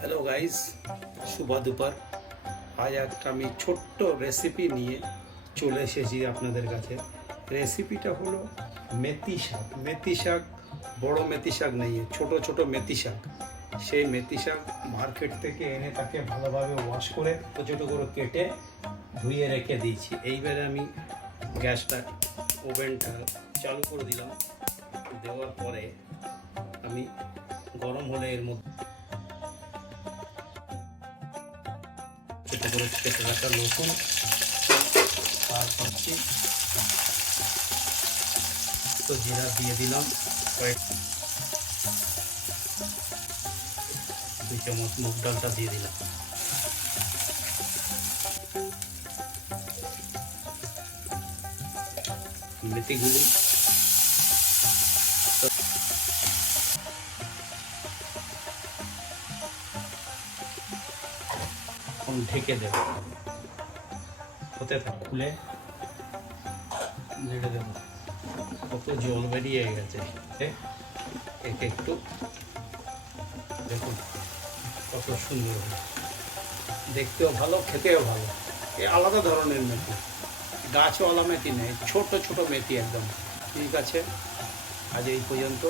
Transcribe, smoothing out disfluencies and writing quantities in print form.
Hello guys, শুভ দুপুর। আজ একটা আমি ছোট্ট রেসিপি নিয়ে চলে এসেছি আপনাদের কাছে। রেসিপিটা হলো মেথি শাক। মেথি শাক, বড় মেথি শাক নেই, ছোট ছোট মেথি শাক। সেই মেথি শাক মার্কেট থেকে এনে তাকে ভালোভাবে ওয়াশ করে ছোটো করে কেটে ধুয়ে রেখে দিয়েছি। এইবারে আমি গ্যাসটা, ওভেনটা চালু করে দিলাম। দেওয়ার পরে আমি গরম হলে এর মধ্যে ছোটো করে কেটে রাখা রসুন আর পাচ্ছি তো জিরা দিয়ে দিলাম, কয়েক 2 চামচ মুগ ডালটা দিয়ে দিলাম। মেথিগুলি ঢেকে দেব, হতে থাক, খুলে নেড়ে দেবো। কত জল বেরিয়ে গেছে, একে একটু দেখুন কত সুন্দর, দেখতেও ভালো, খেতেও ভালো। এ আলাদা ধরনের মেথি, গাছওয়ালা মেথি নেই, ছোট ছোট মেথি একদম। ঠিক আছে, আজ এই পর্যন্ত।